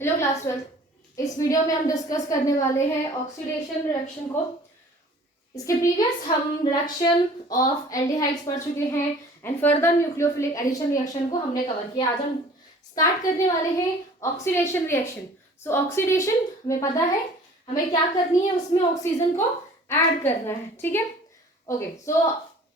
Hello class 12। इस video में हम डिस्कस करने वाले हैं ऑक्सीडेशन रिएक्शन को। इसके प्रीवियस हम रिएक्शन ऑफ एल्डिहाइड्स पढ़ चुके हैं and further nucleophilic addition reaction को हमने कवर किया। आज हम स्टार्ट करने वाले हैं ऑक्सीडेशन रिएक्शन। सो ऑक्सीडेशन हमें पता है हमें क्या करनी है, उसमें ऑक्सीजन को ऐड करना है। ठीक है, ओके। सो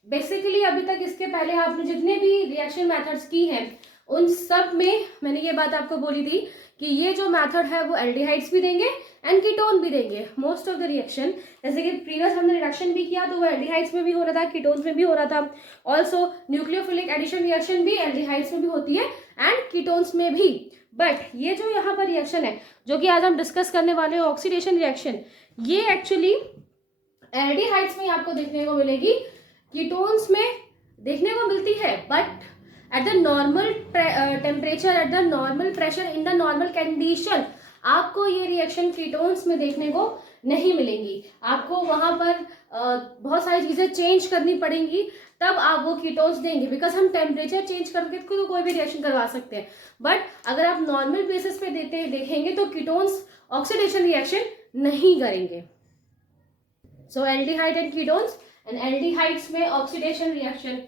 बेसिकली अभी तक इसके पहले आपने जितने भी रिएक्शन मेथड्स की हैं उन सब में मैंने ये बात आपको बोली थी कि ये जो मेथड है वो एल्डिहाइड्स भी देंगे एंड कीटोन भी देंगे। मोस्ट ऑफ द रिएक्शन, जैसे कि प्रीवियस हमने रिडक्शन भी किया तो वो एल्डिहाइड्स में भी हो रहा था, कीटोन्स में भी हो रहा था। ऑल्सो न्यूक्लियोफिलिक एडिशन रिएक्शन भी एल्डिहाइड्स में भी होती है एंड कीटोन्स में भी। बट ये जो यहाँ पर रिएक्शन है जो कि आज हम डिस्कस करने वाले हैं ऑक्सीडेशन रिएक्शन, ये एक्चुअली एल्डिहाइड्स में आपको देखने को मिलेगी, कीटोन्स में देखने को मिलती है, but at the normal temperature, at the normal pressure, in the normal condition आपको ये रिएक्शन कीटोन्स में देखने को नहीं मिलेंगी। आपको वहां पर बहुत सारी चीजें चेंज करनी पड़ेंगी तब आप वो कीटोन्स देंगे, बिकॉज हम टेम्परेचर चेंज करके तो कोई भी रिएक्शन करवा सकते हैं। बट अगर आप नॉर्मल बेसिस पे देखेंगे तो कीटोन्स ऑक्सीडेशन रिएक्शन नहीं करेंगे। So aldehyde and ketones, and aldehydes में ऑक्सीडेशन रिएक्शन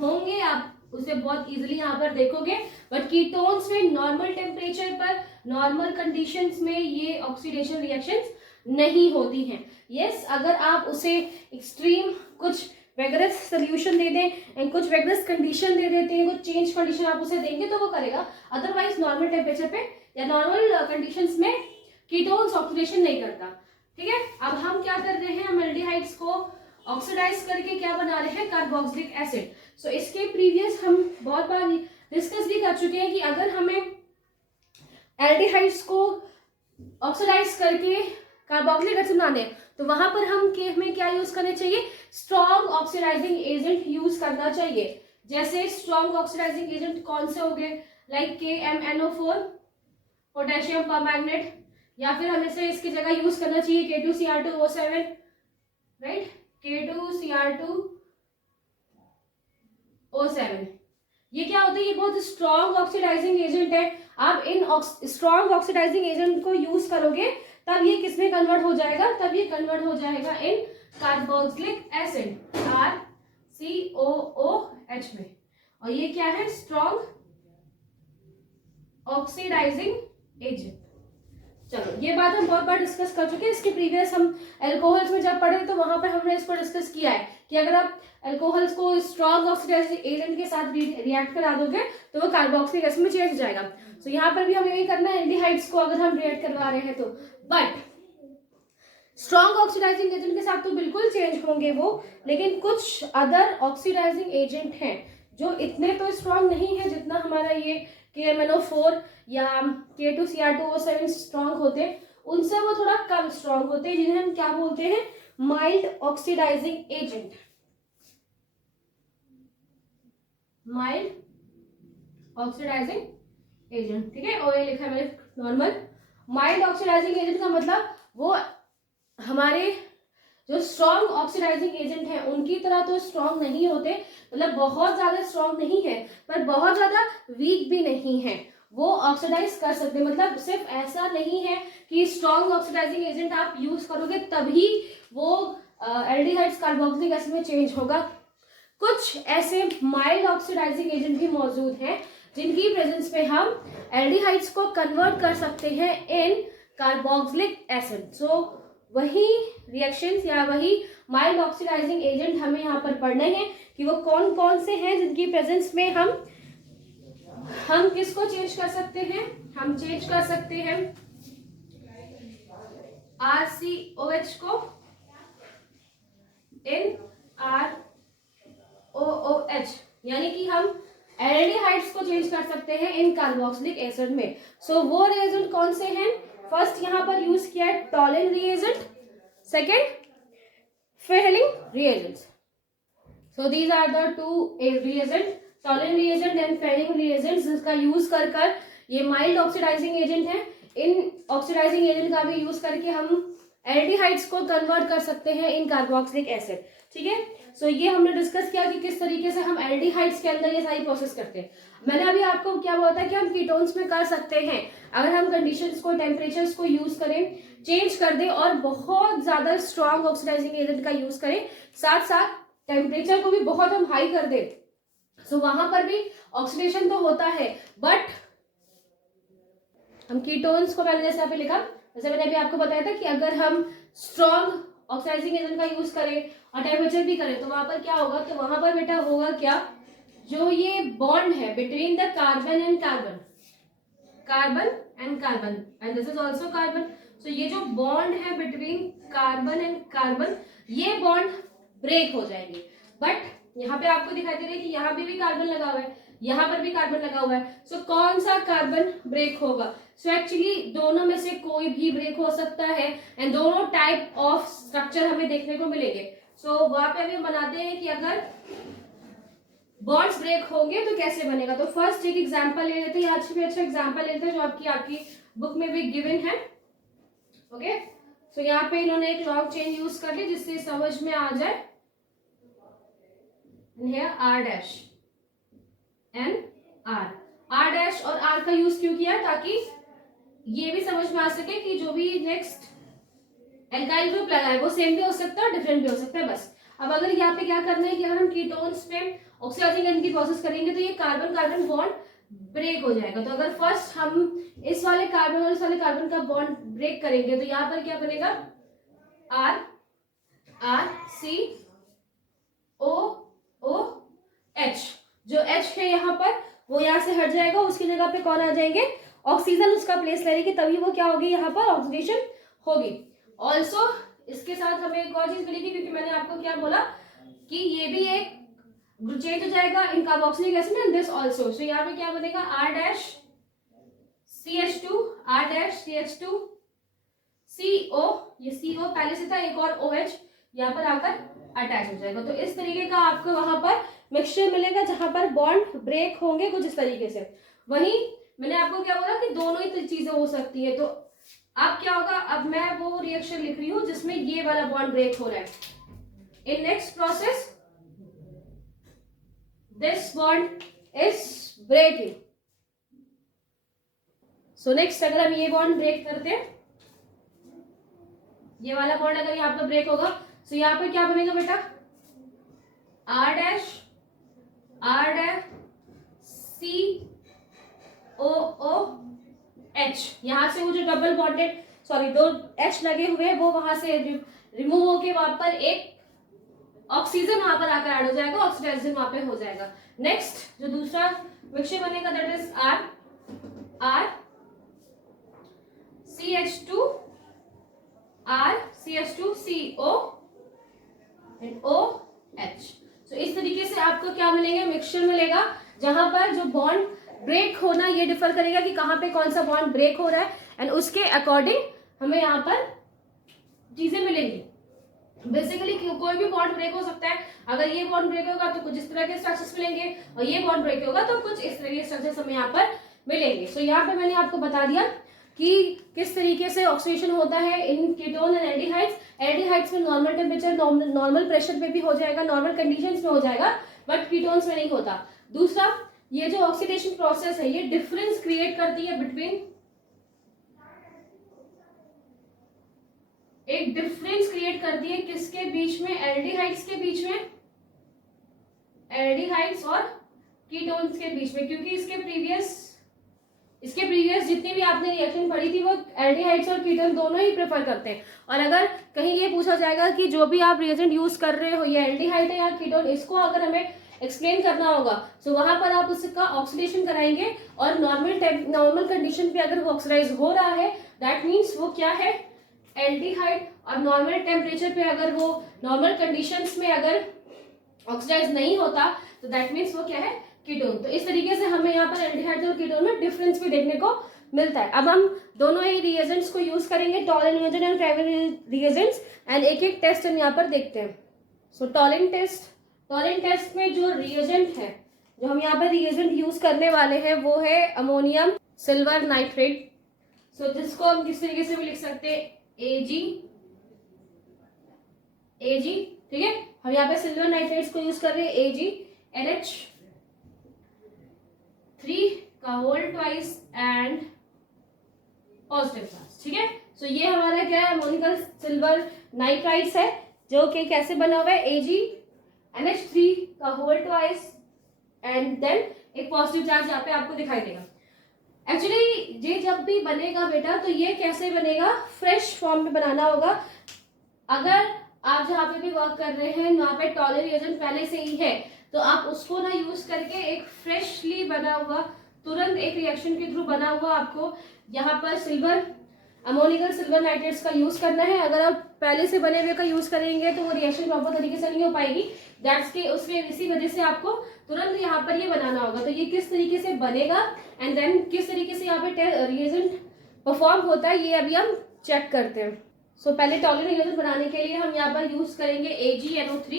होंगे, आप उसे बहुत इजीली यहाँ पर देखोगे। बट कीटोन्स में नॉर्मल टेम्परेचर पर नॉर्मल कंडीशंस में ये ऑक्सीडेशन रिएक्शंस नहीं होती हैं। यस, अगर आप उसे एक्सट्रीम कुछ वेगरस सोल्यूशन दे दें एंड कुछ वेगरस कंडीशन दे देते हैं, कुछ चेंज कंडीशन आप उसे देंगे तो वो करेगा। अदरवाइज नॉर्मल टेम्परेचर पे या नॉर्मल कंडीशंस में कीटोन्स ऑक्सीडेशन नहीं करता। ठीक है, अब हम क्या कर रहे हैं, हम एल्डिहाइड्स को ऑक्सीडाइज करके क्या बना रहे हैं, कार्बोक्सिलिक एसिड। सो इसके प्रीवियस हम बहुत बार डिस्कस भी कर चुके हैं कि अगर हमें एल्डिहाइड्स को ऑक्सीडाइज करके कार्बोक्सिलिक एसिड बनाने हैं तो वहां पर हमें क्या यूज करने चाहिए, स्ट्रॉन्ग ऑक्सीडाइजिंग एजेंट यूज करना चाहिए। जैसे स्ट्रॉन्ग ऑक्सीडाइजिंग एजेंट कौन से हो गए, लाइक KMnO4, पोटेशियम परमैंगनेट, या फिर हमें से इसकी जगह यूज करना चाहिए K2Cr2O7, राइट, K2Cr2O7। ये क्या होता है, ये बहुत स्ट्रॉन्ग ऑक्सीडाइजिंग एजेंट है। आप इन स्ट्रॉन्ग ऑक्सीडाइजिंग एजेंट को यूज करोगे तब ये किस में कन्वर्ट हो जाएगा, तब ये कन्वर्ट हो जाएगा इन कार्बोक्सिलिक एसिड COOH में। और ये क्या है, स्ट्रॉन्ग ऑक्सीडाइजिंग एजेंट। चलो, ये बात हम बहुत बार डिस्कस कर चुके हैं। इसके प्रीवियस हम अल्कोहल्स में जब पढ़े तो वहां पर हमने इसको डिस्कस किया है कि अगर आप अल्कोहल्स को स्ट्रॉन्ग ऑक्सीडाइजिंग एजेंट के साथ रिएक्ट करा दोगे तो वो कार्बोक्सिलिक एसिड में चेंज हो जाएगा। तो यहाँ पर भी हमें यही करना है एल्डिहाइड्स को अगर हम रिएक्ट करवा रहे हैं तो। बट स्ट्रॉन्ग ऑक्सीडाइजिंग एजेंट के साथ तो बिल्कुल चेंज होंगे वो, लेकिन कुछ अदर ऑक्सीडाइजिंग एजेंट हैं जो इतने तो स्ट्रॉन्ग नहीं है जितना हमारा ये KMnO4 या K2Cr2O7 स्ट्रॉन्ग होते हैं, उनसे वो थोड़ा कम स्ट्रॉन्ग होते हैं, जिन्हें हम क्या बोलते हैं, mild oxidizing agent. Mild oxidizing agent, ठीक है, OA लिखा है मैंने नॉर्मल। माइल्ड ऑक्सीडाइजिंग एजेंट का मतलब वो हमारे जो स्ट्रॉन्ग ऑक्सीडाइजिंग एजेंट है उनकी तरह तो स्ट्रॉन्ग नहीं होते, मतलब बहुत ज्यादा स्ट्रॉन्ग नहीं है पर बहुत ज्यादा वीक भी नहीं है, वो ऑक्सीडाइज कर सकते। मतलब सिर्फ ऐसा नहीं है कि स्ट्रॉन्ग ऑक्सीडाइजिंग एजेंट आप यूज करोगे तभी वो एल्डिहाइड्स कार्बोक्सिलिक एसिड में चेंज होगा। कुछ ऐसे माइल्ड ऑक्सीडाइजिंग एजेंट भी मौजूद हैं जिनकी प्रेजेंस में हम एल्डिहाइड्स को कन्वर्ट कर सकते हैं इन कार्बोक्सिलिक एसिड। सो वही रिएक्शंस या वही माइल्ड ऑक्सीडाइजिंग एजेंट हमें यहाँ पर पढ़ने हैं कि वो कौन कौन से हैं जिनकी प्रेजेंस में हम किसको चेंज कर सकते हैं। हम चेंज कर सकते हैं RCOH को इन ROOH, यानी कि हम एल्डिहाइड्स को चेंज कर सकते हैं इन कार्बोक्सिलिक एसिड में। सो वो रिएजेंट कौन से हैं, फर्स्ट यहाँ पर यूज किया है Tollens reagent, second Fehling reagents. So these are the two reagent, Tollens reagent and Fehling reagents, जिसका यूज कर ये माइल्ड ऑक्सीडाइजिंग एजेंट है। इन ऑक्सीडाइजिंग एजेंट का भी यूज करके हम एल्डिहाइड्स को कन्वर्ट कर सकते हैं इन कार्बोक्सिलिक एसिड। ठीक है, सो ये हमने डिस्कस किया कि किस तरीके से हम एल्डिहाइड्स के अंदर ये सारी प्रोसेस करते हैं। मैंने अभी आपको क्या बोला था कि हम कीटोन्स में कर सकते हैं अगर हम कंडीशंस को, टेम्परेचर्स को यूज करें, चेंज कर दें और बहुत ज्यादा स्ट्रॉन्ग ऑक्सीडाइजिंग एजेंट का यूज करें, साथ साथ टेम्परेचर को भी बहुत हम हाई कर दें, सो वहां पर भी ऑक्सीडेशन तो होता है। बट हम कीटोन्स को, मैंने जैसे यहाँ पे लिखा, जैसे मैंने अभी आपको बताया था कि अगर हम स्ट्रॉन्ग ऑक्सीडाइजिंग एजेंट का यूज करें और टेम्परेचर भी करें तो वहां पर क्या होगा, तो वहां पर बेटा होगा क्या, जो ये बॉन्ड है between the carbon and carbon, carbon and carbon and this is also carbon, so ये जो बॉन्ड है बिटवीन कार्बन एंड कार्बन, ये बॉन्ड ब्रेक हो जाएंगे। बट यहाँ पे आपको दिखाई दे रहा है कि यहाँ पे भी कार्बन लगा हुआ है, यहाँ पर भी कार्बन लगा हुआ है, सो कौन सा कार्बन ब्रेक होगा, सो एक्चुअली दोनों में से कोई भी ब्रेक हो सकता है एंड दोनों टाइप ऑफ स्ट्रक्चर हमें देखने को मिलेंगे। सो वहां पे अभी हम बनाते हैं कि अगर बॉन्ड्स ब्रेक होंगे तो कैसे बनेगा। तो फर्स्ट एक एग्जांपल ले लेते हैं, अच्छी भी अच्छा एग्जांपल लेते हैं जो आपकी बुक में भी गिवन है। ओके, सो यहाँ पे इन्होंने एक लॉन्ग चेन यूज कर ली जिससे समझ में आ जाए। R dash and R dash और R का यूज क्यों किया, ताकि ये भी समझ में आ सके कि जो भी नेक्स्ट एल्काइल ग्रुप लगा है वो सेम भी हो सकता है और डिफरेंट भी हो सकता है। बस अब अगर यहाँ पे क्या करना है कि अगर हम कीटोन्स में ऑक्सीडाइजिंग एजेंट की प्रोसेस करेंगे तो ये कार्बन कार्बन बॉन्ड ब्रेक हो जाएगा। तो अगर फर्स्ट हम इस वाले कार्बन और इस वाले कार्बन का बॉन्ड ब्रेक करेंगे तो यहाँ पर क्या बनेगा, R C O O H, जो H है यहाँ पर वो यहाँ से हट जाएगा, उसकी जगह पे कौन आ जाएंगे, ऑक्सीजन उसका प्लेस लेगी, तभी वो क्या होगी, यहाँ पर ऑक्सीडेशन होगी। ऑल्सो इसके साथ हमें एक और चीज मिलेगी, क्योंकि मैंने आपको क्या बोला कि ये भी एक चेंज हो जाएगा in carboxylic acid and this also. So यहाँ पे क्या बनेगा, R dash CH2 R dash CH2 CO, ये CO पहले से था, एक और OH यहाँ पर आकर अटैच हो जाएगा। तो इस तरीके का आपको वहां पर मिक्सचर मिलेगा जहां पर बॉन्ड ब्रेक होंगे कुछ इस तरीके से। वहीं मैंने आपको क्या बोला कि दोनों ही चीजें हो सकती है। तो अब क्या होगा, अब मैं वो रिएक्शन लिख रही हूं जिसमें ये वाला बॉन्ड ब्रेक हो रहा है। In next process this bond is breaking. So next अगर हम ये बॉन्ड ब्रेक करते हैं, ये वाला बॉन्ड अगर यहाँ पर ब्रेक होगा, तो यहाँ पे क्या बनेगा बेटा, R डैश COOH, यहां से वो जो डबल बॉन्डेड दो H लगे हुए हैं वो वहां से रिमूव होके वहां पर एक ऑक्सीजन वहां पर आकर ऐड हो जाएगा, ऑक्सीडाइजेशन वहां पे हो जाएगा। नेक्स्ट जो दूसरा मिक्सचर बनेगा that is R CH2 CO and OH। तो इस तरीके से आपको क्या मिलेगा, मिक्सचर मिलेगा जहां पर जो बॉन्ड ब्रेक होना ये डिफर करेगा कि कहां पे कौन सा बॉन्ड ब्रेक हो रहा है एंड उसके अकॉर्डिंग हमें यहाँ पर चीजें मिलेंगी। बेसिकली कोई भी बॉन्ड ब्रेक हो सकता है, अगर ये बॉन्ड ब्रेक होगा तो कुछ इस तरह के स्ट्रक्चर्स मिलेंगे और ये बॉन्ड ब्रेक होगा तो कुछ इस तरह के स्ट्रक्चर्स हमें यहाँ पर मिलेंगे। सो यहाँ पे मैंने आपको बता दिया कि किस तरीके से ऑक्सीडेशन होता है इन कीटोन एंड एल्डिहाइड्स। एल्डिहाइड्स में नॉर्मल टेम्परेचर, नॉर्मल प्रेशर पे भी हो जाएगा, नॉर्मल कंडीशंस में हो जाएगा, बट कीटोन्स में नहीं होता। दूसरा, ये जो ऑक्सीडेशन प्रोसेस है ये डिफरेंस क्रिएट करती है बिटवीन, एक डिफरेंस क्रिएट करती है किसके बीच में, एल्डिहाइड्स के बीच में, एल्डिहाइड्स और कीटोन्स के बीच में, क्योंकि इसके प्रीवियस जितनी भी आपने रिएक्शन पढ़ी थी वो एल्डिहाइड्स और कीटोन दोनों ही प्रेफर करते हैं। और अगर कहीं ये पूछा जाएगा कि जो भी आप रिएजेंट यूज कर रहे हो ये एल्डिहाइड है या कीटोन, इसको अगर हमें एक्सप्लेन करना होगा तो वहां पर आप उसका ऑक्सीडेशन कराएंगे और नॉर्मल कंडीशन पे अगर वो ऑक्सीडाइज हो रहा है दैट मीन्स वो क्या है, एल्डिहाइड, और नॉर्मल टेम्परेचर पे अगर वो नॉर्मल कंडीशंस में अगर ऑक्सीडाइज नहीं होता तो दैट मीन्स वो क्या है, कीटोन। तो इस तरीके से हमें यहाँ पर एल्डिहाइड और कीटोन में डिफरेंस भी देखने को मिलता है। अब हम दोनों ही रिएजेंट्स को यूज करेंगे, टॉलिन रिएजेंट एंड ट्रैवलिन रिएजेंट्स, एंड एक एक टेस्ट हम यहाँ पर देखते हैं। सो टॉलिन टेस्ट में जो रिएजेंट है, जो हम यहाँ पर रिएजेंट यूज करने वाले हैं वो है अमोनियम सिल्वर नाइट्रेट। सो जिसको हम किस तरीके से भी लिख सकते हैं Ag, ठीक है। हम यहाँ पे सिल्वर नाइट्रेट्स को यूज कर रहे हैं AgNH3 का whole twice and positive charge, ठीक है। सो ये हमारा क्या है, अमोनिकल सिल्वर नाइट्राइड्स है, जो कि कैसे बना हुआ है, AgNH3 का होल ट्वाइस एंड देन एक पॉजिटिव चार्ज यहाँ पे आपको दिखाई देगा। एक्चुअली ये जब भी बनेगा बेटा, तो ये कैसे बनेगा, फ्रेश फॉर्म में बनाना होगा। अगर आप जहाँ पे भी वर्क कर रहे हैं वहाँ पे टॉलर रिएजेंट पहले से ही है, तो आप उसको ना यूज करके एक फ्रेशली बना हुआ, तुरंत एक रिएक्शन के थ्रू बना हुआ आपको यहाँ पर सिल्वर अमोनिकल सिल्वर नाइट्रेट्स का यूज करना है। अगर आप पहले से बने हुए का यूज करेंगे तो वो रिएक्शन प्रॉपर तरीके से नहीं हो पाएगी। दैट्स के उसके इसी वजह से आपको तुरंत यहाँ पर ये बनाना होगा। तो ये किस तरीके से बनेगा एंड देन किस तरीके से यहाँ पे रिएजेंट परफॉर्म होता है, ये अभी हम चेक करते हैं। सो पहले टॉलरेंट रिएजेंट बनाने के लिए हम यहाँ पर यूज करेंगे AgNO3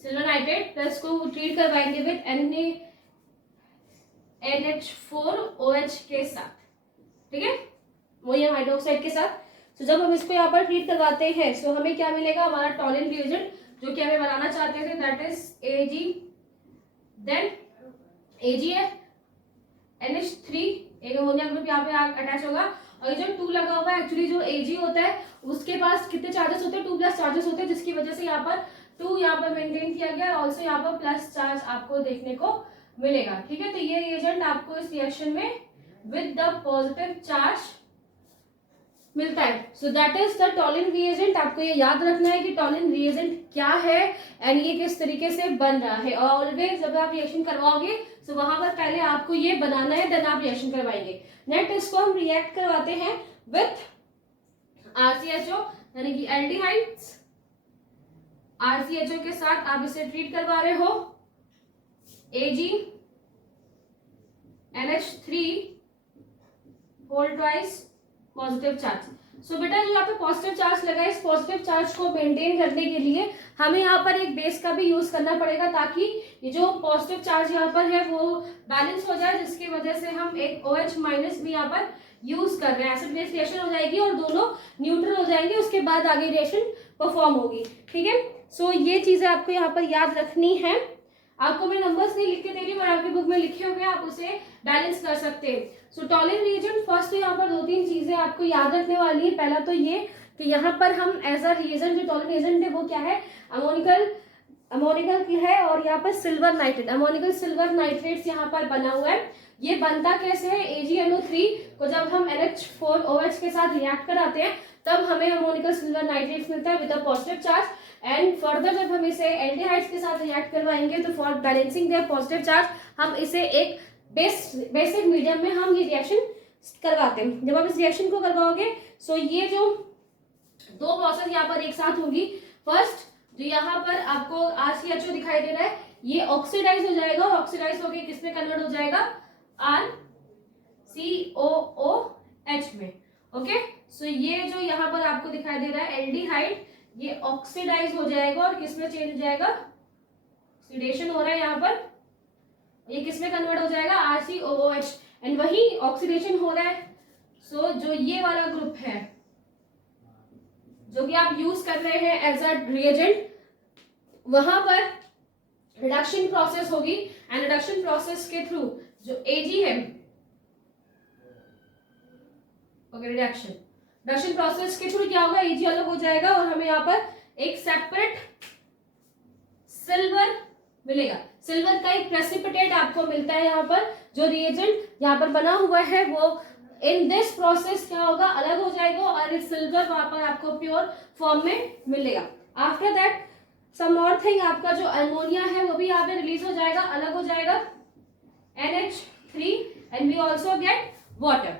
सिल्वर नाइट्रेट, प्लस को ट्रीट करवाएंगे विद NH4OH के साथ, ठीक है, अमोनियम हाइड्रोक्साइड के साथ। तो जब हम इसको यहाँ पर ट्रीट करवाते हैं सो हमें क्या मिलेगा, हमारा टॉलरेंट रिएजेंट जो कि हमें बनाना चाहते थे, that is Ag, then Ag है NH3, एक अमोनिया ग्रुप यहाँ पे अटैच होगा, और जो 2 लगा हुआ है, एक्चुअली जो Ag होता है उसके पास कितने चार्जेस होते हैं, 2 प्लस चार्जेस होते हैं, जिसकी वजह से यहाँ पर 2 यहाँ पर मेंटेन किया गया, और ऑल्सो यहाँ पर प्लस चार्ज आपको देखने को मिलेगा, ठीक है। तो ये रिएजेंट आपको इस रिएक्शन में विद द पॉजिटिव चार्ज मिलता है। So that is the tolerant reagent. आपको ये याद रखना है कि टॉलरेंट रिएजेंट क्या है एंड ये किस तरीके से बन रहा है। और ऑलवेज जब आप रिएक्शन करवाओगे तो वहां पर पहले आपको ये बनाना है, देन आप रिएक्शन करवाएंगे। नेक्स्ट इसको हम रिएक्ट करवाते हैं विथ RCHO यानी कि एल्डिहाइड्स। RCHO के साथ आप इसे ट्रीट करवा रहे हो AgNH3 whole twice positive charge. So बेटा जो यहाँ पे पॉजिटिव चार्ज लगा है, इस पॉजिटिव चार्ज को मेंटेन करने के लिए हमें यहाँ पर एक बेस का भी यूज करना पड़ेगा, ताकि ये जो पॉजिटिव चार्ज यहाँ पर है वो बैलेंस हो जाए, जिसकी वजह से हम एक OH माइनस भी यहाँ पर यूज कर रहे हैं। एसिड बेस रिएक्शन हो जाएगी और दोनों न्यूट्रल हो जाएंगे, उसके बाद आगे रिएक्शन परफॉर्म होगी, ठीक है। सो ये चीजें आपको यहाँ पर याद रखनी है। आपको मैं नंबर्स नहीं लिख के दे रही हूँ, आपकी बुक में लिखे हुए आप उसे बैलेंस कर सकते हैं। सो टॉलरेंट रिएजेंट फर्स्ट तो यहाँ पर 2-3 चीजें आपको याद रखने वाली है। पहला तो ये कि यहाँ पर हम एज अ रिएजेंट, जो टॉलरेंट रिएजेंट है वो क्या है, अमोनिकल है, और यहाँ पर silver nitrate, ammoniacal silver nitrates यहाँ पर बना हुआ है। ये बनता कैसे है, AgNO3 को जब हम NH4OH के साथ रिएक्ट कराते हैं तब हमें अमोनिकल सिल्वर नाइट्रेट्स मिलता है with a positive charge, and further जब हम इसे एल्डिहाइड्स के साथ रिएक्ट करवाएंगे तो for balancing there positive charge हम इसे एक बेसिक मीडियम में हम ये रिएक्शन करवाते हैं। जब आप इस रिएक्शन को करवाओगे सो ये जो 2 प्रोसेस यहाँ पर एक साथ होगी। फर्स्ट जो यहाँ पर आपको RCHO दिखाई दे रहा है, ये ऑक्सीडाइज हो जाएगा, और ऑक्सीडाइज होकर किसमें कन्वर्ट हो जाएगा, RCOOH में, ओके। सो ये जो यहाँ पर आपको दिखाई दे रहा है एल्डिहाइड, ये ऑक्सीडाइज हो जाएगा और किसमें चेंज हो जाएगा, ऑक्सीडेशन हो रहा है यहाँ पर, ये किसमें कन्वर्ट हो जाएगा, RCOOH, एंड वही ऑक्सीडेशन हो रहा है। सो जो ये वाला ग्रुप है जो कि आप यूज कर रहे हैं एज अ रिएजेंट, वहां पर रिडक्शन प्रोसेस होगी, एंड रिडक्शन प्रोसेस के थ्रू जो Ag है, ओके, रिडक्शन प्रोसेस के थ्रू क्या होगा, Ag अलग हो जाएगा और हमें यहाँ पर एक सेपरेट सिल्वर मिलेगा। सिल्वर का एक प्रेसिपिटेट आपको मिलता है यहाँ पर, जो रिएजेंट यहाँ पर बना हुआ है वो इन दिस प्रोसेस क्या होगा, अलग हो जाएगा, और इस सिल्वर वहां पर आपको प्योर फॉर्म में मिलेगा। आफ्टर दैट सम और थिंग, आपका जो अमोनिया है वो भी यहाँ पे रिलीज हो जाएगा, अलग हो जाएगा, NH3, and we also get water.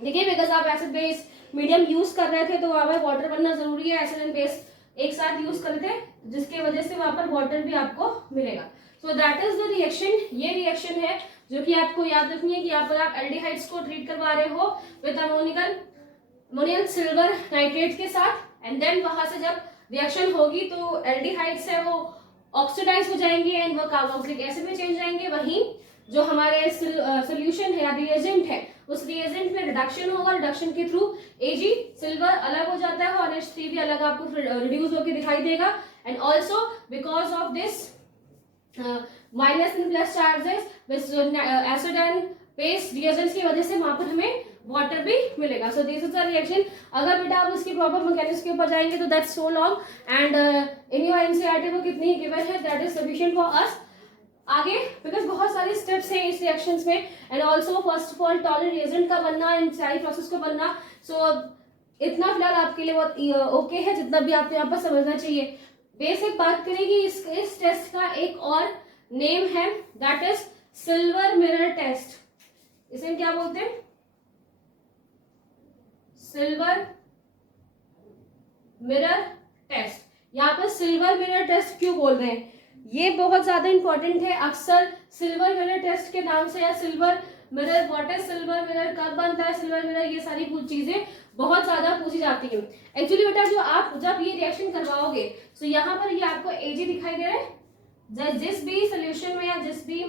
देखिए बिकॉज आप एसिड बेस मीडियम यूज कर रहे थे तो वहां पर वाटर बनना जरूरी है, एसिड एंड बेस एक साथ यूज कर रहे थे जिसकी वजह से वहां पर वाटर भी आपको मिलेगा। So that is the reaction. ये रिएक्शन है जो कि आपको याद रखनी है कि यहाँ पर आप एल्डिहाइड्स को ट्रीट करवा रहे हो विद अमोनियम सिल्वर नाइट्रेट के साथ, एंड देन वहां से जब रिएक्शन होगी तो एल्डिहाइड्स है वो ऑक्सीडाइज हो जाएंगे एंड वो कार्बोक्सिलिक एसिड में चेंज जाएंगे। वहीं जो हमारे सोल्यूशन है या रिएजेंट है उस रिएजेंट में रिडक्शन होगा, रिडक्शन के थ्रू Ag सिल्वर अलग हो जाता है और H3 भी अलग आपको रिड्यूस होकर दिखाई देगा। And also because of this minus and plus charges acid and base reagents की वजह से वहां पर हमें वाटर भी मिलेगा। So this is the reaction. अगर बेटा आप उसकी प्रॉपर मैकेनिक्स के ऊपर जाएंगे तो that's so long and in your NCERT book कितनी गिवन है, that is sufficient for us आगे, बिकॉज बहुत सारे स्टेप्स हैं इस रिएक्शंस में। And also first of all tolerant reagent का बनना एंड सारी प्रोसेस को बनना। सो इतना फिलहाल आपके लिए बहुत ओके है, जितना भी आपको यहाँ पर समझना चाहिए। बेसिक बात करेंगे इस टेस्ट का एक और नेम है, that is silver mirror test. इसे क्या बोलते हैं? Silver mirror test. यहाँ पर सिल्वर मिरर टेस्ट क्यों बोल रहे हैं, ये बहुत ज्यादा इंपॉर्टेंट है। अक्सर सिल्वर मिरर टेस्ट के नाम से या silver mirror, what is silver mirror, कब बनता है सिल्वर मिरर, ये सारी चीजें बहुत ज्यादा पूछी जाती है। एक्चुअली बेटा जो आप जब ये रिएक्शन करवाओगे तो यहाँ पर ये आपको Ag दिखाई दे रहा है। जिस भी सोल्यूशन में या जिस भी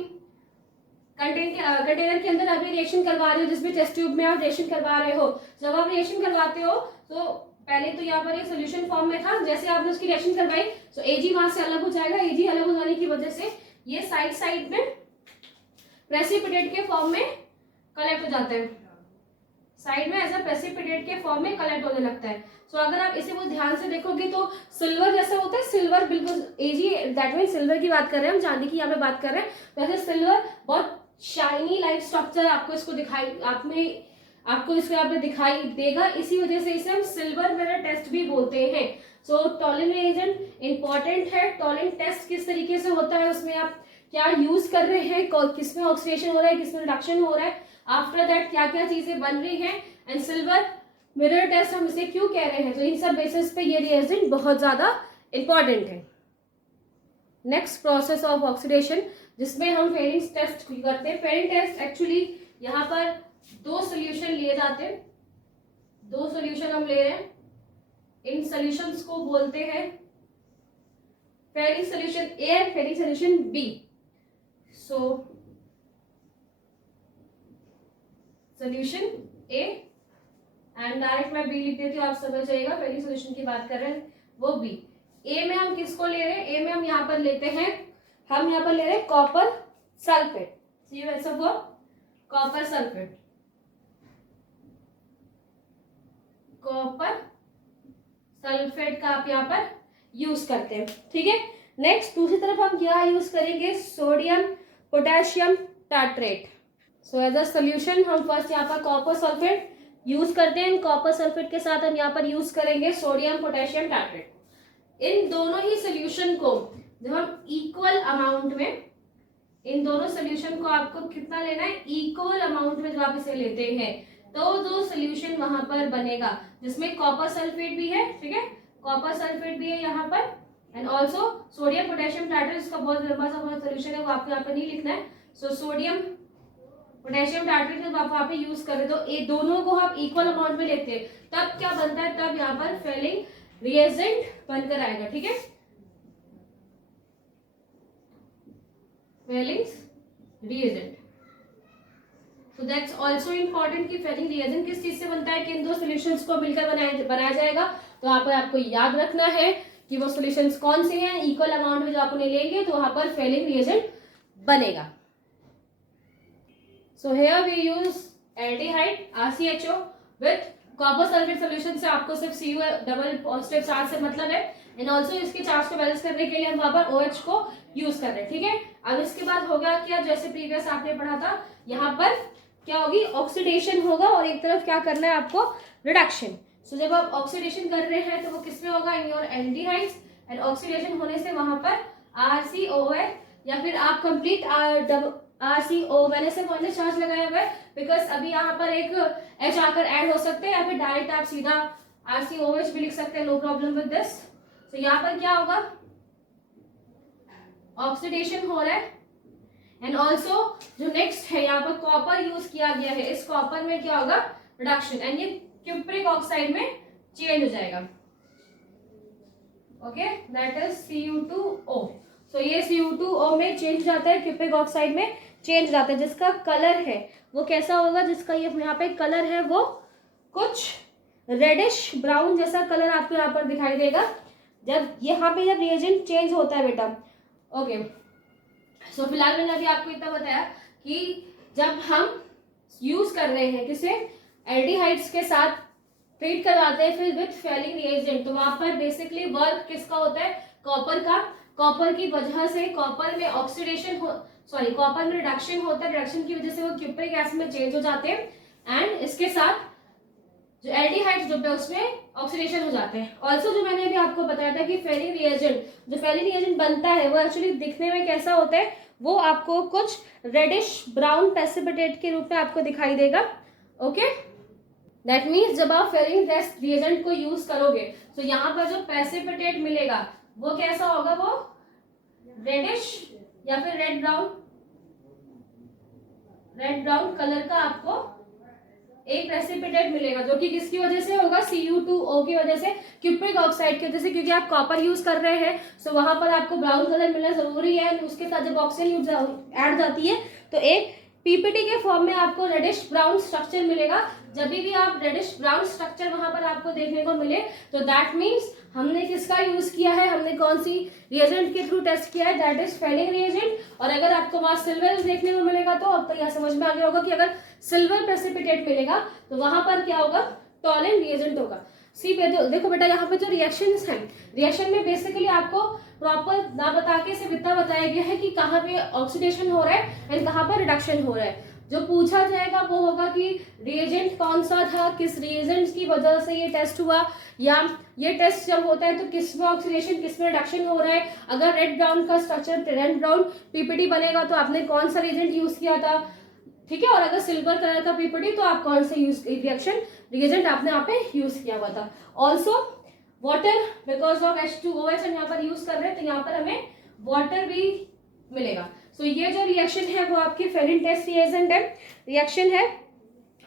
कंटेनर के अंदर अभी रिएक्शन करवा रहे हो, जिस भी टेस्ट ट्यूब में आप रिएक्शन करवा रहे हो, जब आप रिएक्शन करवाते हो तो पहले तो यहाँ पर एक सोल्यूशन फॉर्म में था, जैसे आपने उसकी रिएक्शन करवाई तो Ag वहां से अलग हो जाएगा। Ag अलग हो जाने की वजह से ये साइड में प्रेसिपिटेट के फॉर्म में कलेक्ट हो जाता है, साइड में ऐसा प्रेसिपिटेट के फॉर्म में कलेक्ट होने लगता है। सो अगर आप इसे वो ध्यान से देखोगे तो सिल्वर जैसा होता है, सिल्वर बिल्कुल Ag दैट मीन सिल्वर की बात कर रहे हैं हम, चांदी की यहाँ पे बात कर रहे हैं। वैसे सिल्वर बहुत शाइनी लाइक स्ट्रक्चर आपको इसको दिखाई आपको इसको यहाँ पे दिखाई देगा, इसी वजह से इसे हम सिल्वर मिरर टेस्ट भी बोलते हैं। सो टॉलरेंट रिएजेंट इंपॉर्टेंट है। टॉलरेंट टेस्ट किस तरीके से होता है, उसमें आप क्या यूज कर रहे हैं, किसमें ऑक्सीडेशन हो रहा है, किसमें रिडक्शन हो रहा है, आफ्टर दैट क्या क्या चीजें बन रही हैं, एंड सिल्वर मिरर टेस्ट हम इसे क्यों कह रहे हैं। तो इन सब बेसिस पे ये रिएजेंट बहुत ज्यादा इंपॉर्टेंट है। नेक्स्ट प्रोसेस ऑफ ऑक्सीडेशन जिसमें हम फेरिंग टेस्ट करते हैं। फेरिंग टेस्ट एक्चुअली यहाँ पर दो सोल्यूशन लिए जाते हैं, दो सोल्यूशन हम ले रहे हैं, इन सोल्यूशंस को बोलते हैं Fehling solution A and Fehling solution B. So solution A and direct मैं बी लिख देती हूँ, आप समझ जाइएगा फेरिंग सोल्यूशन की बात कर रहे हैं वो बी। ए में हम किसको ले रहे हैं, ए में हम यहाँ पर लेते हैं, हम यहाँ पर ले रहे हैं कॉपर सल्फेट। ये वैसा वो कॉपर सल्फेट, कॉपर सल्फेट का आप यहाँ पर यूज करते हैं, ठीक है। नेक्स्ट दूसरी तरफ हम क्या यूज करेंगे, sodium potassium tartrate. So as a solution हम फर्स्ट यहाँ पर कॉपर सल्फेट यूज करते हैं, कॉपर सल्फेट के साथ हम यहाँ पर यूज करेंगे सोडियम पोटेशियम टार्ट्रेट। इन दोनों ही सोल्यूशन को जब हम इक्वल अमाउंट में, इन दोनों सोल्यूशन को आपको कितना लेना है, इक्वल अमाउंट में जब आप इसे लेते हैं तो दो सोल्यूशन वहां पर बनेगा जिसमें कॉपर सल्फेट भी है, ठीक है, कॉपर सल्फेट भी है यहाँ पर, and also sodium potassium tartrate, इसका बहुत लंबा सा सोल्यूशन है वो आपको यहाँ पर नहीं लिखना है। सो सोडियम पोटेशियम टार्ट्रेट जब आप वहां पे यूज करें तो ये दोनों को हम इक्वल अमाउंट में लेते हैं, तब क्या बनता है, तब यहाँ पर फेलिंग रिएजेंट बनकर आएगा, ठीक है, Fehling reagent. So that's also important कि फेलिंग रिएजेंट किस चीज से बनता है, कि इन दो सॉल्यूशंस को मिलकर बनाया जाएगा। तो यहाँ पर आपको याद रखना है कि वो सॉल्यूशंस कौन से हैं, इक्वल अमाउंट में जो आप उन्हें लेंगे तो वहां पर फेलिंग रिएजेंट बनेगा। So here we use aldehyde RCHO with copper sulphate solution से आपको सिर्फ Cu डबल पॉजिटिव चार्ज से मतलब है, एंड ऑल्सो इसके चार्ज को बैलेंस करने के लिए हम वहां पर OH को यूज कर रहे हैं, ठीक है। अब इसके बाद हो गया क्या, जैसे प्रीवियस आपने पढ़ा था, यहाँ पर क्या होगी, ऑक्सीडेशन होगा और एक तरफ क्या करना है आपको, रिडक्शन। सो जब आप ऑक्सीडेशन कर रहे हैं तो वो किसमें होगा, in your aldehydes, and oxidation होने से वहां पर RCOH या फिर आप कंप्लीट RCO, मैंने सिर्फ माइनस चार्ज लगाया हुआ है बिकॉज अभी यहाँ पर एक H आकर ऐड हो सकते हैं, या फिर डायरेक्ट आप सीधा RCOH भी लिख सकते हैं, नो प्रॉब्लम विद दिस। तो यहाँ पर क्या होगा, ऑक्सीडेशन हो रहा है, एंड ऑल्सो जो नेक्स्ट है यहाँ पर कॉपर यूज किया गया है, इस कॉपर में क्या होगा, रिडक्शन, एंड ये क्यूप्रिक ऑक्साइड में चेंज हो जाएगा, ओके, दैट इज Cu2O। सो ये Cu2O में चेंज हो जाता है, क्यूप्रिक ऑक्साइड में चेंज हो जाता है। जिसका कलर है वो कैसा होगा, जिसका ये यहाँ पे कलर है वो कुछ रेडिश ब्राउन जैसा कलर आपको यहाँ पर दिखाई देगा जब यहाँ पे जब रिएजेंट चेंज होता है बेटा। ओके, सो फिलहाल मैंने अभी आपको इतना बताया कि जब हम यूज कर रहे हैं किसे, एल्डिहाइड्स के साथ ट्रीट करवाते हैं फिर विथ फेलिंग रिएजेंट, तो वहां पर बेसिकली वर्क किसका होता है, कॉपर का। कॉपर की वजह से कॉपर में ऑक्सीडेशन कॉपर में रिडक्शन होता है, रिडक्शन की वजह से वो क्यूप्रिक एसिड में चेंज हो जाते हैं एंड इसके साथ जो एल्डिहाइड्स जो है उसमें ऑक्सीडेशन हो जाते हैं। ऑल्सो जो मैंने अभी आपको बताया था कि फेलिंग रिएजेंट, जो फेलिंग रिएजेंट बनता है वो एक्चुअली दिखने में कैसा होता है, वो आपको कुछ रेडिश ब्राउन प्रेसिपिटेट के रूप में आपको दिखाई देगा। ओके, दैट मीन्स जब आप फेलिंग टेस्ट रिएजेंट को यूज करोगे तो यहाँ पर जो प्रेसिपिटेट मिलेगा वो कैसा होगा, वो रेडिश या फिर रेड ब्राउन कलर का आपको एक प्रेसिपिटेट मिलेगा, जो कि किसकी वजह से होगा, Cu2O की वजह से, क्यूप्रिक ऑक्साइड की वजह से, क्योंकि आप कॉपर यूज कर रहे हैं सो वहां पर आपको ब्राउन कलर मिलना जरूरी है। उसके साथ जब ऑक्सीजन ऐड जाती है तो एक पीपीटी के फॉर्म में आपको रेडिश ब्राउन स्ट्रक्चर मिलेगा। जब भी आप रेडिश ब्राउन स्ट्रक्चर वहां पर आपको देखने को मिले तो दैट मीन्स हमने किसका यूज किया है, हमने कौन सी रिएजेंट के थ्रू टेस्ट किया है, दैट इज फेलिंग रिएजेंट। और अगर आपको वहां सिल्वर देखने को मिलेगा तो अब तो यह समझ में आ गया होगा कि अगर सिल्वर प्रेसिपिटेट मिलेगा तो वहां पर क्या होगा, टॉलेंट रिएजेंट होगा। सी देखो बेटा, यहाँ पे जो रिएक्शंस हैं, रिएक्शन में बेसिकली आपको प्रॉपर ना बता के सिर्फ इतना बताया गया है कि कहाँ पे ऑक्सीडेशन हो रहा है एंड कहाँ पर रिडक्शन हो रहा है। जो पूछा जाएगा वो होगा कि रिएजेंट कौन सा था, किस रिएजेंट की वजह से ये टेस्ट हुआ, या ये टेस्ट जब होता है तो किस में ऑक्सीडेशन किस में रिडक्शन हो रहा है। अगर रेड ब्राउन का स्ट्रक्चर, रेड ब्राउन पीपीटी बनेगा तो आपने कौन सा रिएजेंट यूज किया था, ठीक है। और अगर सिल्वर कलर का पीपीटी तो आप कौन सा रिएजेंट आपने यहाँ पे यूज किया हुआ था। Also water, because of H2OH हम यहाँ पर यूज कर रहे हैं तो यहाँ पर हमें वाटर भी मिलेगा। सो ये जो रिएक्शन है वो आपकी फेलिंग टेस्ट रिएक्शन है।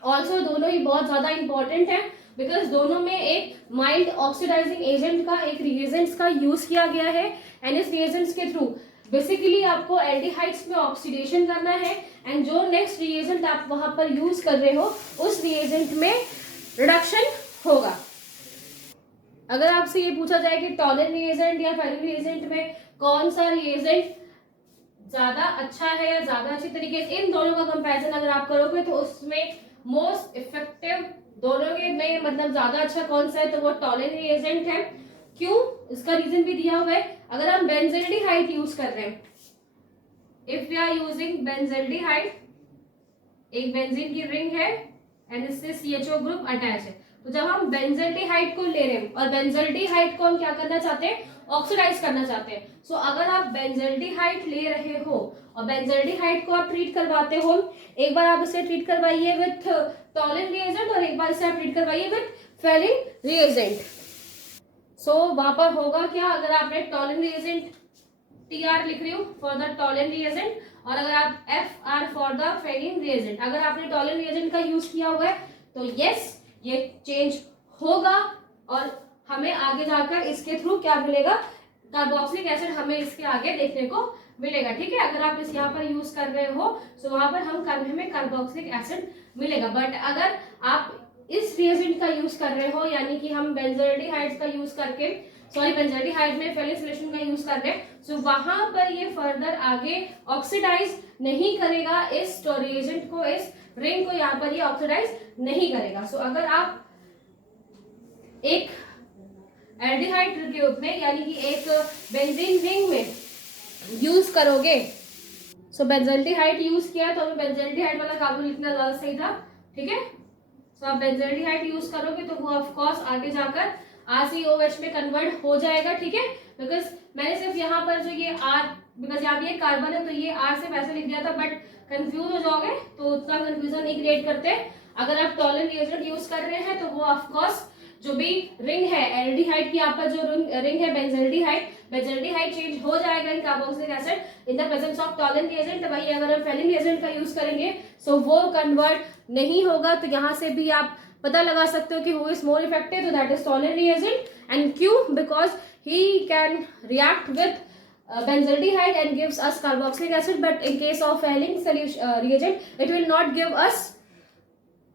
ऑल्सो दोनों ही बहुत ज्यादा इंपॉर्टेंट है बिकॉज दोनों में एक माइल्ड ऑक्सीडाइजिंग एजेंट का, एक रिएजेंट्स का यूज किया गया है एंड इस रिएजेंट्स के थ्रू बेसिकली आपको एल्डिहाइड्स में ऑक्सीडेशन करना है एंड जो नेक्स्ट रिएजेंट आप वहां पर यूज कर रहे हो उस रिएजेंट में रिडक्शन होगा। अगर आपसे ये पूछा जाए कि टॉलेंट रिएजेंट या फेलिंग रिएजेंट में कौन सा रिएजेंट ज्यादा अच्छा है या ज्यादा अच्छी तरीके से, इन दोनों का कंपैरिजन अगर आप करोगे तो उसमें मोस्ट इफेक्टिव दोनों के में मतलब ज्यादा अच्छा कौन सा है तो वो टॉलेंट रिएजेंट है। क्यों, इसका रीजन भी दिया हुआ है। अगर हम बेंजल्डिहाइड यूज कर रहे हैं, if we are using benzaldehyde, एक बेंजीन की रिंग है एंड इससे CHO ग्रुप अटैच है, तो जब हम बेंजल्डिहाइड को ले रहे हैं और बेंजल्डिहाइड को हम क्या करना चाहते हैं, ऑक्सीडाइज करना चाहते हैं। सो अगर आप बेंजल्डिहाइड ले रहे हो और बेंजल्डिहाइड को आप ट्रीट करवाते हो, एक बार आप इसे ट्रीट करवाइए विथ टॉलेंट रिएजेंट और एक बार इसे आप ट्रीट करवाइए विथ फेलिंग रिएजेंट। सो वहां पर होगा क्या, अगर आपने टॉलेंट रिएजेंट TR लिख रही हूँ फॉर द टॉलेंट रिएजेंट और अगर आप FR for the Fehling reagent, अगर आपने टॉलेंट रिएजेंट का यूज किया हुआ है तो यस ये चेंज होगा और हमें आगे जाकर इसके थ्रू क्या मिलेगा, कार्बोक्सिलिक एसिड हमें इसके आगे देखने को मिलेगा, ठीक है। अगर आप इस यहाँ पर यूज कर रहे हो तो वहां पर हमें कार्बोक्सिलिक एसिड मिलेगा। बट अगर आप इस रिएजेंट का यूज कर रहे हो यानी कि हम बेंजल्डिहाइड का यूज करके, बेंजल्डिहाइड में फेलिंग सॉल्यूशन का यूज कर रहे हैं, सो वहां पर ये फर्दर आगे ऑक्सीडाइज नहीं करेगा इस रिएजेंट को, इस रिंग को यहाँ पर ये ऑक्सीडाइज नहीं करेगा। सो अगर आप एक एल्डिहाइड के रूप में यानी कि एक बेंजीन रिंग में यूज करोगे, सो बेंजल्डिहाइड यूज किया तो हमें बेंजल्डिहाइड वाला कार्बन लिखना ज्यादा सही था, ठीक है। सो आप बेंजल्डिहाइड यूज करोगे तो वो ऑफ कोर्स आगे जाकर RCOH में कन्वर्ट हो जाएगा, ठीक है। बिकॉज मैंने सिर्फ यहाँ पर जो ये R, बिकॉज यहाँ पे कार्बन है तो ये R से वैसे लिख दिया था, बट कंफ्यूज हो जाओगे तो उतना कंफ्यूजन नहीं क्रिएट करते। अगर आप टॉलेंट रिएजेंट यूज कर रहे हैं तो वो ऑफ कोर्स जो भी रिंग है एल्डिहाइड की, यहाँ पर जो रिंग है बेंजल्डिहाइड चेंज हो जाएगा in carboxylic acid in the presence of Tollens reagent. वही अगर हम फेलिंग रिएजेंट का यूज करेंगे सो वो कन्वर्ट नहीं होगा। तो यहाँ से भी आप पता लगा सकते हो कि हु इज मोर इफेक्टिव, तो that is Tollens reagent. And क्यों, because he can react with benzaldehyde and gives us carboxylic acid, but in case of Fehling solution reagent it will not give us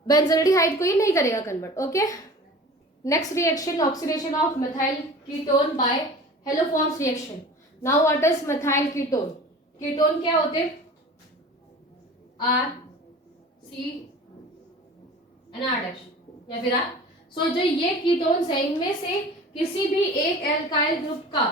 benzaldehyde को ये नहीं करेगा convert. Okay, next reaction oxidation of methyl ketone by Haloforms reaction. Now what is methyl ketone? Ketone क्या होते हैं? R C and R dash या फिर R. सो जो ये कीटोन्स है इनमें से किसी भी एक एल्काइल ग्रुप का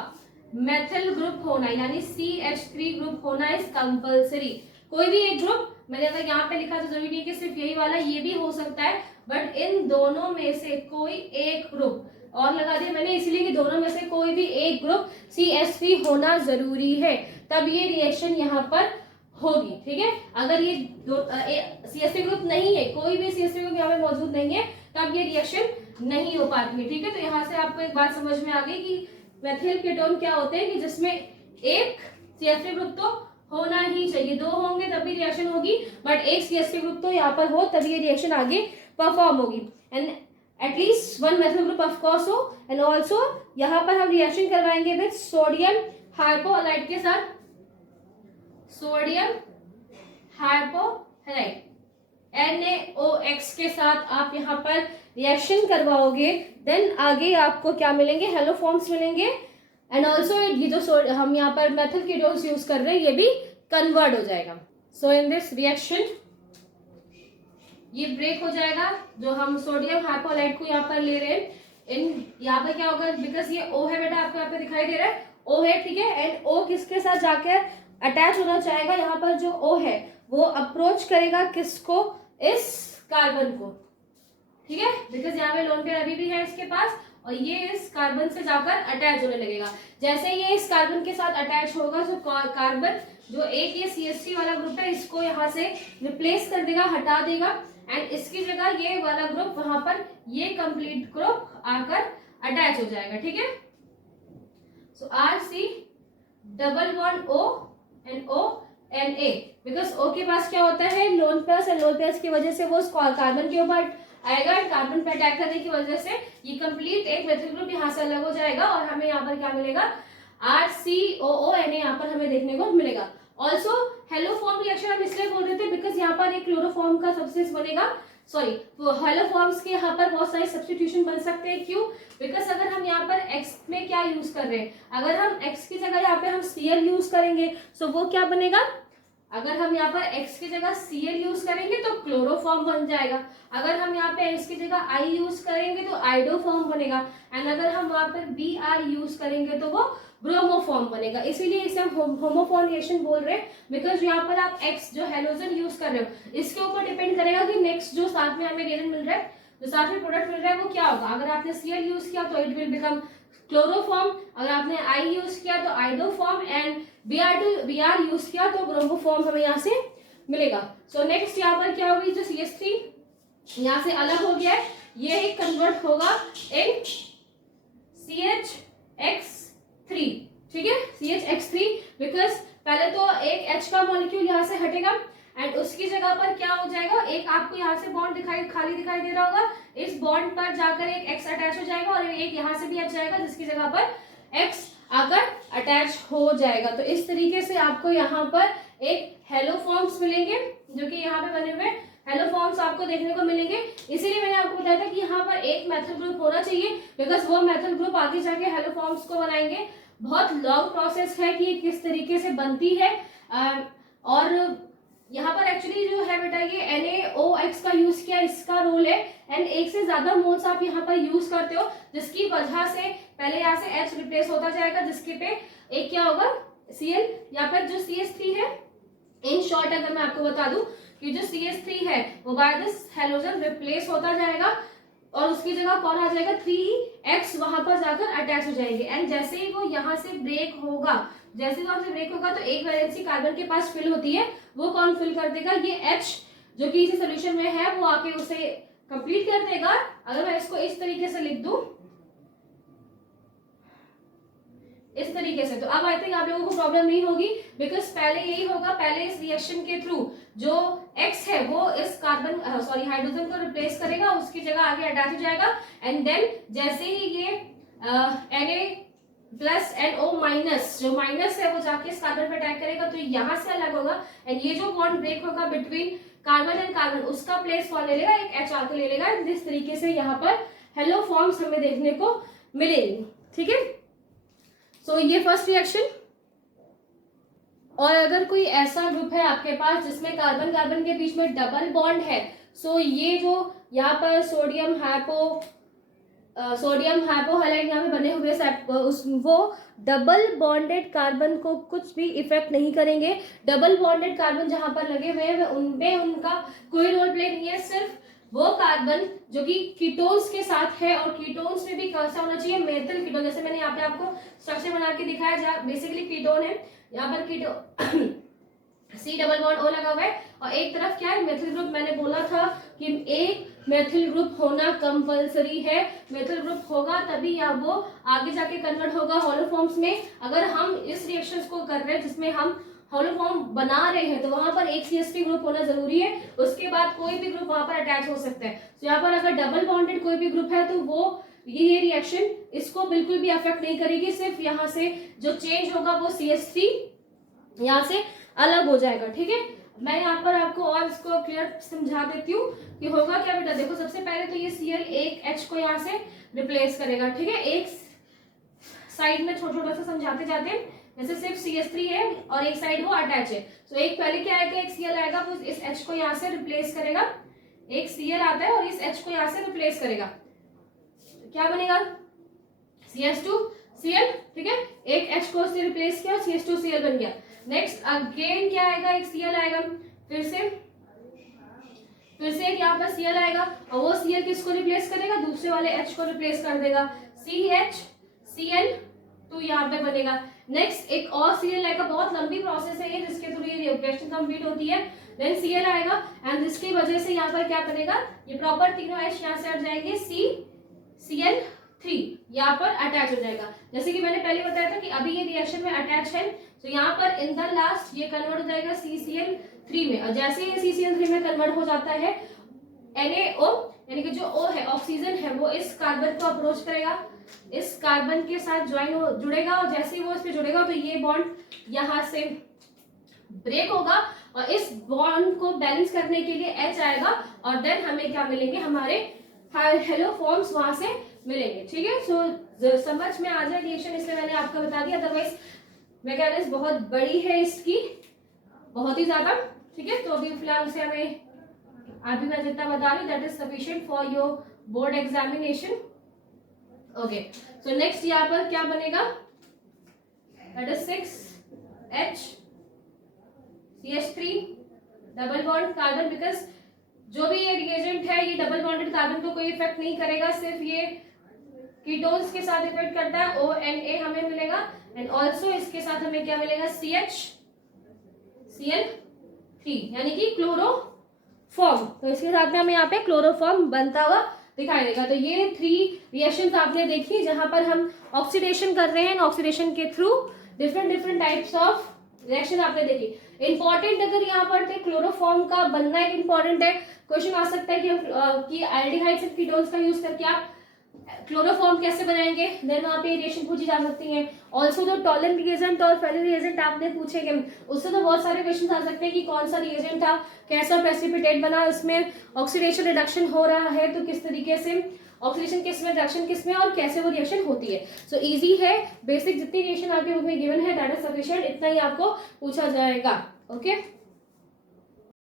मेथिल ग्रुप होना यानी CH3 ग्रुप होना इज कंपल्सरी. कोई भी एक ग्रुप, मैंने अगर यहाँ पे लिखा तो जरूरी नहीं कि सिर्फ यही वाला, ये भी हो सकता है, बट इन दोनों में से कोई एक ग्रुप और लगा दिया मैंने इसलिए कि दोनों में से कोई भी एक ग्रुप CH3 होना जरूरी है, तब ये रिएक्शन यहाँ पर होगी. ठीक है, अगर ये CH3 ग्रुप नहीं है, कोई भी CH3 ग्रुप यहाँ पे मौजूद नहीं है, तब ये रिएक्शन नहीं हो पाती है. ठीक है, तो यहाँ से आपको एक बात समझ में आ गई कि मेथिल कीटोन क्या होते हैं कि जिसमें एक CH3 ग्रुप तो होना ही चाहिए. दो होंगे तभी रिएक्शन होगी, बट एक CH3 ग्रुप तो यहाँ पर हो तभी ये रिएक्शन आगे परफॉर्म होगी. And at least one methyl group of course हो. एंड ऑल्सो यहाँ पर हम रिएक्शन करवाएंगे विद सोडियम हाइपोहैलाइड के साथ. सोडियम हाइपोहैलाइड NaOH के साथ आप यहाँ पर रिएक्शन करवाओगे. देन आगे आपको क्या मिलेंगे? हेलोफॉर्म्स मिलेंगे. एंड ऑल्सो ये जो हम यहाँ पर मेथिल कीटोन्स यूज कर रहे हैं ये भी कन्वर्ट हो जाएगा. सो इन दिस रिएक्शन ये ब्रेक हो जाएगा. जो हम सोडियम हाइपोहैलाइड को यहाँ पर ले रहे हैं, इन यहाँ पर क्या होगा, बिकॉज ये O है बेटा, आपको यहाँ पे दिखाई दे रहा है O है. ठीक है, एंड O किसके साथ जाकर अटैच होना चाहेगा? यहाँ पर जो O है वो अप्रोच करेगा किसको? इस कार्बन को. ठीक है, बिकॉज यहाँ पे लोन पेयर अभी भी है इसके पास और ये इस कार्बन से जाकर अटैच होने लगेगा. जैसे ये इस कार्बन के साथ अटैच होगा तो कार्बन जो एक ये CH3 वाला ग्रुप है इसको यहाँ से रिप्लेस कर देगा, हटा देगा, एंड इसकी जगह ये वाला ग्रुप वहां पर ये कंप्लीट ग्रुप आकर अटैच हो जाएगा. ठीक है, सो RC double bond O and O and A. Because O के पास क्या होता है? Lone pairs, and lone pairs की वजह से वो कार्बन के ऊपर आएगा एंड कार्बन पे अटैक करने की वजह से ये कंप्लीट एक मेथिल ग्रुप यहाँ से अलग हो जाएगा और हमें यहाँ पर क्या मिलेगा? RCOO यहाँ पर हमें देखने को मिलेगा. ऑल्सो हेलोफॉर्म रिएक्शन हम इसलिए बोल रहे थे बिकॉज यहाँ पर एक क्लोरोफॉर्म का सब्सटेंस बनेगा. सॉरी, वो हेलोफॉर्म्स के यहाँ पर बहुत सारे सब्स्टिट्यूशन बन सकते हैं. क्यों? बिकॉज अगर हम यहाँ पर X में क्या यूज कर रहे हैं, अगर हम X की जगह यहाँ पे हम Cl यूज करेंगे सो वो क्या बनेगा? अगर हम यहाँ पर X की जगह Cl यूज करेंगे तो क्लोरोफॉर्म बन जाएगा. अगर हम यहाँ पे X की जगह I यूज करेंगे तो आइडोफॉर्म बनेगा. एंड अगर हम वहाँ पर Br यूज करेंगे तो वो ब्रोमोफॉर्म बनेगा. इसीलिए इसे हम होमोफॉर्म रिएक्शन बोल रहे हैं. बिकॉज यहाँ पर आप X जो हेलोजन यूज कर रहे हो इसके ऊपर डिपेंड करेगा कि नेक्स्ट जो साथ में हमें रिएजेंट मिल रहा है, जो साथ में प्रोडक्ट मिल रहा है वो क्या होगा. अगर आपने Cl यूज किया तो इट विल बिकम क्लोरोफॉर्म, अगर आपने I यूज किया तो आइडोफॉर्म, एंड Br यूज किया तो ब्रोमोफॉर्म हमें यहाँ से मिलेगा. सो नेक्स्ट यहाँ पर क्या होगी? जो CH3 यहाँ से अलग हो गया है ये एक कन्वर्ट होगा इन CHX3. ठीक है, CHX3 बिकॉज पहले तो एक H का मॉलिक्यूल यहाँ से हटेगा एंड उसकी जगह पर क्या हो जाएगा? एक आपको यहाँ से बॉन्ड खाली दिखाई दे रहा होगा, इस बॉन्ड पर जाकर एक X अटैच हो जाएगा और एक यहाँ से भी H जाएगा जिसकी जगह पर X आकर अटैच हो जाएगा. तो इस तरीके से आपको यहाँ पर एक हेलोफॉर्म्स मिलेंगे जो कि यहाँ पे बने हुए हेलोफॉर्म्स आपको देखने को मिलेंगे. इसीलिए मैंने आपको बताया था कि यहाँ पर एक मेथिल ग्रुप होना चाहिए बिकॉज वो मेथिल ग्रुप आगे जाके हेलोफॉर्म्स को बनाएंगे. बहुत लॉन्ग प्रोसेस है कि ये किस तरीके से बनती है. और यहाँ पर एक्चुअली जो है बेटा ये NaOH का यूज किया, इसका रोल है. एंड एक से ज्यादा मोल्स आप यहाँ पर यूज करते हो जिसकी वजह से पहले यहाँ से H रिप्लेस होता जाएगा जिसके पे एक क्या होगा? Cl. यहाँ पर जो CH3 है, इन शॉर्ट अगर मैं आपको बता दूं कि जो CH3 है वो बाय दिस हेलोजन रिप्लेस होता जाएगा और उसकी जगह कौन आ जाएगा? 3X वहां पर जाकर अटैच हो जाएंगे. एंड जैसे ही वो यहाँ से ब्रेक होगा, जैसे वहां से ब्रेक होगा तो एक वैलेंसी कार्बन के पास फिल होती है, वो कौन फिल कर देगा? ये H जो कि इसी सोल्यूशन में है वो आके उसे कंप्लीट कर देगा. अगर मैं इसको इस तरीके से लिख दूं, इस तरीके से, तो अब आई थिंक आप लोगों को प्रॉब्लम नहीं होगी बिकॉज पहले यही होगा, पहले इस रिएक्शन के थ्रू जो X है वो इस कार्बन हाइड्रोजन को रिप्लेस करेगा, उसकी जगह आगे अटैच हो जाएगा. एंड देन जैसे ही ये प्लस NO माइनस, जो माइनस है वो जाके इस कार्बन पे अटैक करेगा तो यहाँ से अलग होगा, एंड ये जो बॉन्ड ब्रेक होगा बिटवीन कार्बन एंड कार्बन उसका प्लेस कौन ले लेगा, एक H आके ले लेगा। इस तरीके से यहाँ पर हेलो फॉर्म्स हमें देखने को मिलेंगी। ठीक है, सो ये फर्स्ट रिएक्शन। और अगर कोई ऐसा ग्रुप है आपके पास जिसमें कार्बन कार्बन के बीच में डबल बॉन्ड है, सो ये जो यहाँ पर सोडियम हाइपोहाइलाइड यहाँ पे बने हुए वो डबल बॉन्डेड कार्बन को कुछ भी इफेक्ट नहीं करेंगे। डबल बॉन्डेड कार्बन जहां पर लगे हुए हैं उनमें उनका कोई रोल प्ले नहीं है। सिर्फ वो कार्बन जो कि कीटोन्स के साथ है, और कीटोन्स में भी कैसा होना चाहिए, मेथिल कीटोन, जैसे मैंने यहाँ पे आपको स्ट्रक्चर बना के दिखाया जहाँ बेसिकली कीटोन है, यहाँ पर कीटो C डबल बॉन्ड O लगा हुआ है, और एक तरफ क्या है, मेथिल ग्रुप। मैंने बोला था कि एक मेथिल ग्रुप होना कंपलसरी है। मेथिल ग्रुप होगा तभी या वो आगे जाके कन्वर्ट होगा हॉलो फॉर्म्स में। अगर हम इस रिएक्शंस को कर रहे हैं जिसमें हम हॉलो फॉर्म बना रहे हैं तो वहां पर एक CH3 ग्रुप होना जरूरी है, उसके बाद कोई भी ग्रुप वहां पर अटैच हो सकता है। तो यहाँ पर अगर डबल बॉन्डेड कोई भी ग्रुप है तो वो ये रिएक्शन इसको बिल्कुल भी अफेक्ट नहीं करेगी। सिर्फ यहाँ से जो चेंज होगा वो CH3 यहाँ से अलग हो जाएगा। ठीक है, मैं यहाँ पर आपको और इसको क्लियर समझा देती हूँ कि होगा क्या बेटा। देखो सबसे पहले तो ये Cl एक H को यहाँ से रिप्लेस करेगा। ठीक है, एक साइड में छोटा छोटा सा समझाते जाते हैं, जैसे सिर्फ CH3 है और एक साइड वो अटैच है। तो एक पहले क्या आएगा, एक Cl आएगा, वो इस H को यहाँ से रिप्लेस करेगा। एक Cl आता है और इस H को यहाँ से रिप्लेस करेगा, क्या बनेगा, CH2Cl। ठीक है, एक H को से रिप्लेस किया, CH2Cl बन गया। नेक्स्ट अगेन क्या आएगा, एक Cl आएगा, फिर से एक यहाँ पर Cl आएगा, और वो Cl किसको रिप्लेस करेगा, दूसरे वाले H को रिप्लेस कर देगा, CHCl2 यहाँ पे बनेगा। नेक्स्ट एक और Cl आएगा, बहुत लंबी प्रोसेस है ये जिसके थ्रू ये रिएक्शन कंप्लीट होती है। देन Cl आएगा, एंड जिसकी वजह से यहाँ पर क्या बनेगा, ये प्रॉपर तीनों H यहाँ से हट जाएंगे, CCl3 यहाँ पर अटैच हो जाएगा। जैसे कि मैंने पहले बताया था कि अभी ये रिएक्शन में अटैच है, तो यहाँ पर इन द लास्ट ये कन्वर्ट हो जाएगा CCl3 में, और जैसे ये CCl3 में कन्वर्ट हो जाता है NaO, यानी कि जो O है ऑक्सीजन है, वो इस कार्बन को अप्रोच करेगा, इस कार्बन के साथ जुड़ेगा, और जैसे ही वो इस पे जुड़ेगा तो ये बॉन्ड यहाँ से ब्रेक होगा, और इस बॉन्ड को बैलेंस करने के लिए H आएगा, और देन हमें क्या मिलेंगे, हमारे हेलो फॉर्म्स वहां से मिलेंगे। ठीक है, सो समझ में आ जाए रिएक्शन, इसलिए मैंने आपको बता दिया, अदरवाइज मैकेनिज्म बहुत बड़ी है इसकी, बहुत ही ज्यादा। ठीक है, तो अभी फिलहाल से हमें अभी मैं जितना बता रही हूँ that is sufficient for your board examination. Okay, so next यहाँ पर क्या बनेगा, that is 6H CH3 double bond carbon, because जो भी ये रिएजेंट है ये डबल बॉन्डेड कार्बन को कोई इफेक्ट नहीं करेगा, सिर्फ ये कीटोन्स के साथ इफेक्ट करता है, ONA हमें मिलेगा, एंड ऑल्सो इसके साथ हमें क्या मिलेगा, CHCl3 यानी कि क्लोरोफॉर्म। तो इसके साथ में हमें यहाँ पे क्लोरोफॉर्म बनता हुआ दिखाई देगा। तो ये 3 रिएक्शंस आपने देखी जहां पर हम ऑक्सीडेशन कर रहे हैं, ऑक्सीडेशन के through different types of reaction आपने देखी। इंपॉर्टेंट अगर यहाँ पर थे क्लोरोफॉर्म का बनना एक इंपॉर्टेंट है, क्वेश्चन आ सकता है कि एल्डिहाइड्स एंड कीटोन्स का यूज करके आप क्लोरोफॉर्म कैसे बनाएंगे, देन वहाँ पे रिएक्शन पूछी जा सकती है। ऑल्सो जो टॉलन रिएजेंट और फेलिन रिएजेंट आपने पूछेंगे, उससे तो बहुत सारे क्वेश्चन आ सकते हैं कि कौन सा रिएजेंट था, कैसा प्रेसिपिटेट बना, इसमें ऑक्सीडेशन रिडक्शन हो रहा है तो किस तरीके से, ऑक्सीडेशन किस में, रिडक्शन किस में, और कैसे वो रिएक्शन होती है। सो इजी है, बेसिक जितनी रिएक्शन आपके बुक में गिवन है दैट इज सफिशिएंट, इतना ही आपको पूछा जाएगा। ओके